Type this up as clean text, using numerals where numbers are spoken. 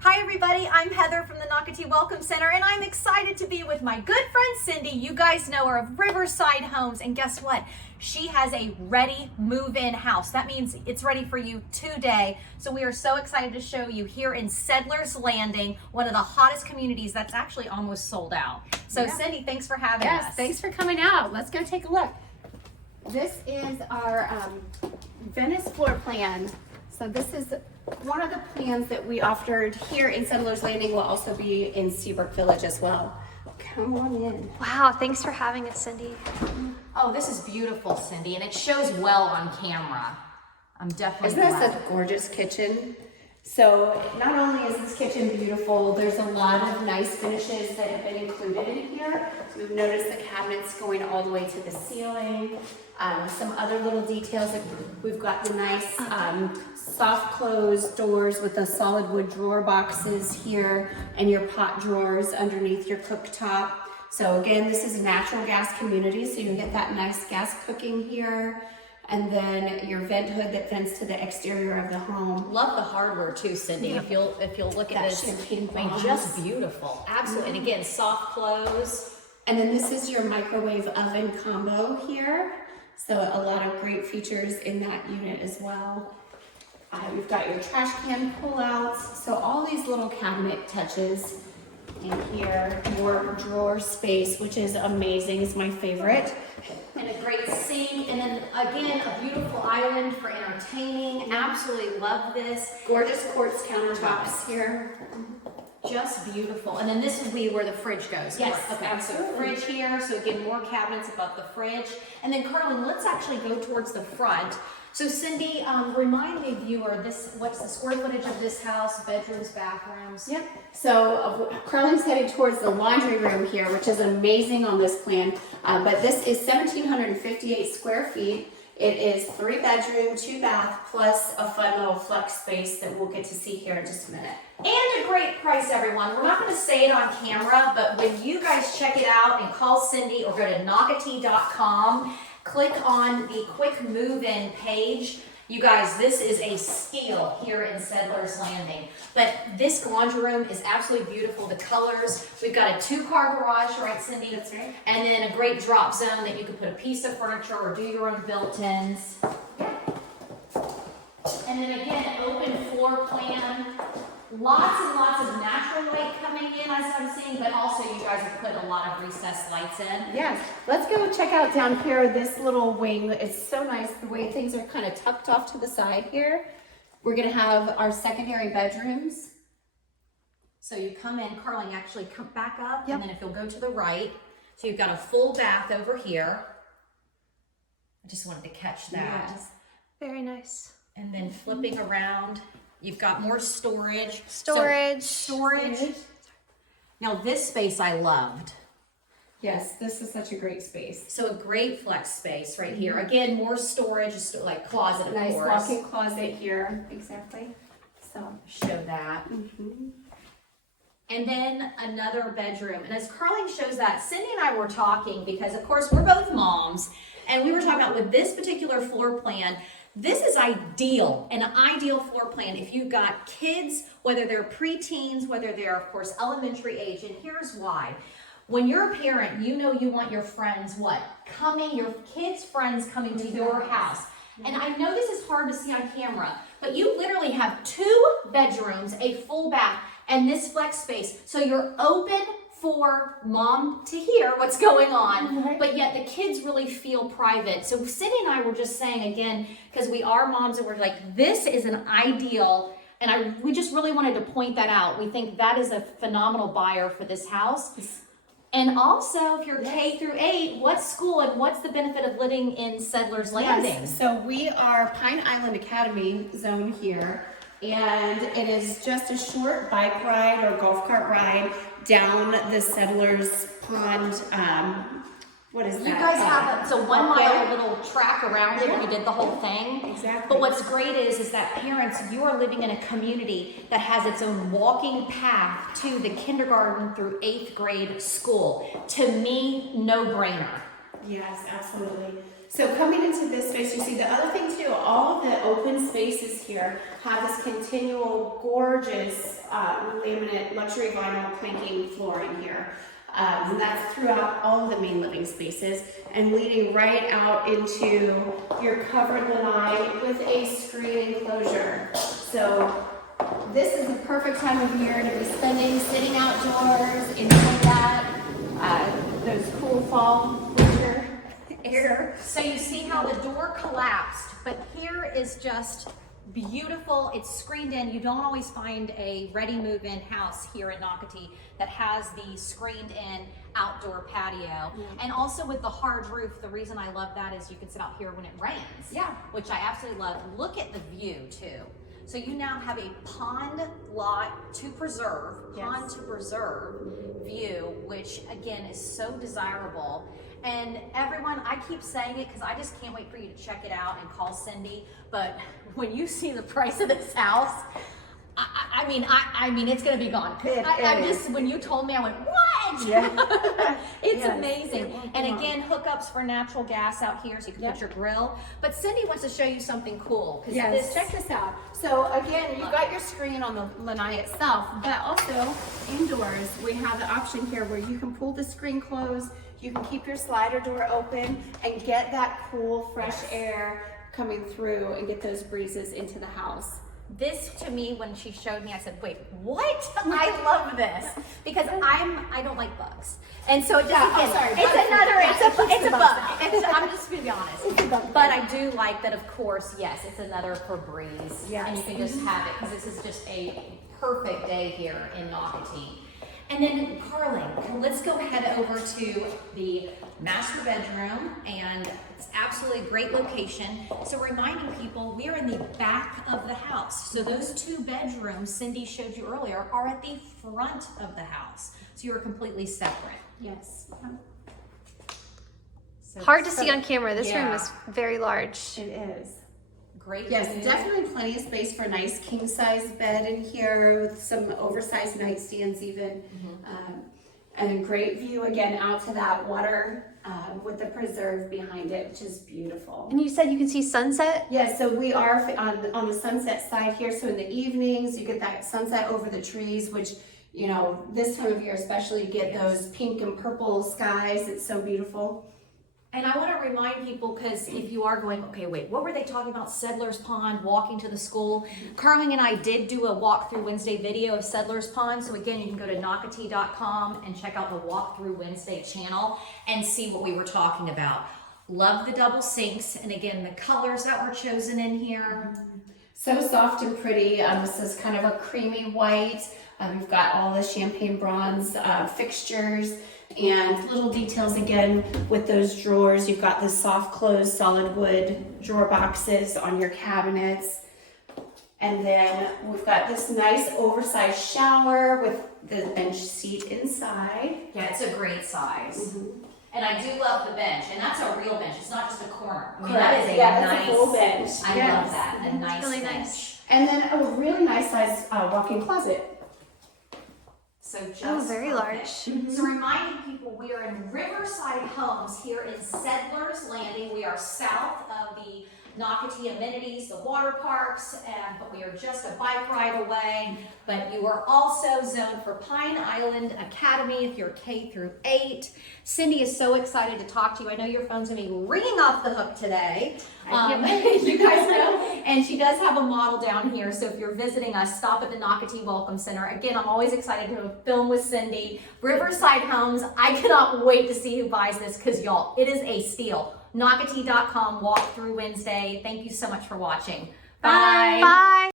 Hi everybody, I'm Heather from the Nocatee Welcome Center, and I'm excited to be with my good friend Cindy. You guys know her of Riverside Homes, and guess what? She has a ready move-in house. That means it's ready for you today. So we are so excited to show you here in Settlers Landing, one of the hottest communities that's actually almost sold out. So yeah. Cindy, thanks for having us. Yes, thanks for coming out. Let's go take a look. This is our Venice floor plan. So this is one of the plans that we offered here in Settlers Landing. Will also be in Seabrook Village as well. Come on in. Wow, thanks for having us, Cindy. Oh, this is beautiful, Cindy, and it shows well on camera. I'm definitely Isn't this a gorgeous kitchen? So not only is this kitchen beautiful, there's a lot of nice finishes that have been included in here. So we've noticed the cabinets going all the way to the ceiling. Some other little details, like we've got the nice soft close doors with the solid wood drawer boxes here and your pot drawers underneath your cooktop. So again, this is a natural gas community, so you can get that nice gas cooking here. And then your vent hood that vents to the exterior of the home. Love the hardware too, Cindy. Yeah. If you'll look at this, I mean, just beautiful. Absolutely. And again, soft close. And then this is your microwave oven combo here. So a lot of great features in that unit as well. You've got your trash can pullouts. So all these little cabinet touches in here. More drawer space, which is amazing. It's my favorite. And a great sink, and then again, a beautiful island for entertaining. Absolutely love this. Gorgeous quartz countertops here. Just beautiful. And then this is where the fridge goes. Yes, okay. absolutely. So fridge here, so again, more cabinets above the fridge. And then Carlin, let's actually go towards the front. So Cindy, remind the viewer, what's the square footage of this house, bedrooms, bathrooms? Yep. So Carlin's headed towards the laundry room here, which is amazing on this plan. But this is 1,758 square feet. It is 3 bedroom, 2 bath, plus a fun little flex space that we'll get to see here in just a minute. And a great price, everyone. We're not going to say it on camera, but when you guys check it out and call Cindy or go to Nocatee.com, click on the quick move-in page. You guys, this is a steal here in Settlers Landing. But this laundry room is absolutely beautiful. The colors, we've got a 2-car garage, right, Cindy? That's right. And then a great drop zone that you can put a piece of furniture or do your own built-ins. And then again, open floor plan. Lots and lots of natural light coming in, as I'm seeing, but also you guys have put a lot of recessed lights in. Yes. Let's go check out down here this little wing. It's so nice the way things are kind of tucked off to the side here. We're going to have our secondary bedrooms. So you come in, Carling, actually come back up, yep. And then if you'll go to the right, so you've got a full bath over here. I just wanted to catch that. Yes. Very nice. And then flipping around, you've got more storage. Storage. Storage. Now this space I loved. Yes, this is such a great space. So a great flex space right here. Again, more storage, like closet, of nice course. walk-in closet here, exactly. So show that. And then another bedroom. And as Carling shows that, Cindy and I were talking because, of course, we're both moms, and we were talking about with this particular floor plan, this is ideal, an ideal floor plan if you've got kids, whether they're preteens, whether they're, of course, elementary age, and here's why. When you're a parent, you know you want your friends, your kids' friends coming to your house. And I know this is hard to see on camera, but you literally have 2 bedrooms, a full bath, and this flex space. So you're open for mom to hear what's going on, but yet the kids really feel private. So Cindy and I were just saying again, because we are moms and we're like, this is an ideal, and we just really wanted to point that out. We think that is a phenomenal buyer for this house. And also, if you're K through 8, what school and what's the benefit of living in Settlers Landing? Yes, so we are Pine Island Academy zone here, and it is just a short bike ride or golf cart ride down the Settlers Pond. What is that? You guys have a 1 mile little track around it if you did the whole thing. Exactly. But what's great is that parents, you are living in a community that has its own walking path to the kindergarten through 8th grade school. To me, no brainer. Yes, absolutely. So coming into this space, you see the other thing too, all of the open spaces here have this continual gorgeous laminate luxury vinyl planking flooring here. And that's throughout all of the main living spaces and leading right out into your covered lanai with a screen enclosure. So this is the perfect time of year to be spending sitting outdoors, enjoying that, those cool fall winter air. So you see how the door collapsed, but here is just beautiful. It's screened in. You don't always find a ready move-in house here in Nocatee that has the screened in outdoor patio. And also with the hard roof, the reason I love that is you can sit out here when it rains. Yeah. Which I absolutely love. Look at the view too. So you now have a pond lot to preserve, pond to preserve view, which again is so desirable. And everyone, I keep saying it because I just can't wait for you to check it out and call Cindy. But when you see the price of this house, I mean, it's gonna be gone. When you told me, I went, what? Yeah. It's amazing. And again, hookups for natural gas out here, so you can put your grill. But Cindy wants to show you something cool. Yes, check this out. So again, you've got your screen on the lanai itself, but also indoors, we have the option here where you can pull the screen closed, you can keep your slider door open and get that cool, fresh air coming through and get those breezes into the house. This to me, when she showed me, I said, wait, what? I love this because I don't like bugs. And so it just, it's a bug. I'm just gonna be honest. But I do like that, of course, yes, it's another Febreze. Yes. And you can just have it because this is just a perfect day here in Nocatee. And then Carling, let's go head over to the master bedroom, and it's absolutely a great location. So reminding people, we are in the back of the house. So those two bedrooms Cindy showed you earlier are at the front of the house. So you're completely separate. Yes. So Hard to see on camera. This room Yeah. is very large. It is. Great. Yes, view. definitely plenty of space for a nice king size bed in here with some oversized nightstands even. And a great view again out to that water with the preserve behind it, which is beautiful. And you said you can see sunset? Yes, so we are on the sunset side here. So in the evenings, you get that sunset over the trees, which, you know, this time of year especially, you get those pink and purple skies. It's so beautiful. And I want to remind people, because if you are going, okay, wait, what were they talking about? Settlers Pond, walking to the school. Carling and I did do a walkthrough Wednesday video of Settlers Pond. So again, you can go to Nocatee.com and check out the Walkthrough Wednesday channel and see what we were talking about. Love the double sinks. And again, the colors that were chosen in here. So soft and pretty. This is kind of a creamy white. We've got all the champagne bronze fixtures and little details again with those drawers. You've got the soft closed solid wood drawer boxes on your cabinets. And then we've got this nice oversized shower with the bench seat inside. Yeah, it's a great size. And I do love the bench, and that's a real bench. It's not just a corner. I mean, that is a nice, a full bench. I love that, a nice really bench. nice. And then a really nice size walk-in closet. So just very large. So reminding people, we are in Riverside Homes here in Settlers Landing. We are south of the Nocatee amenities, the water parks, but we are just a bike ride away. But you are also zoned for Pine Island Academy if you're K through 8. Cindy is so excited to talk to you. I know your phone's gonna be ringing off the hook today. You guys know, and she does have a model down here. So if you're visiting us, stop at the Nocatee Welcome Center. Again, I'm always excited to film with Cindy. Riverside Homes, I cannot wait to see who buys this because y'all, it is a steal. Nocatee.com, walk through Wednesday. Thank you so much for watching. Bye. Bye.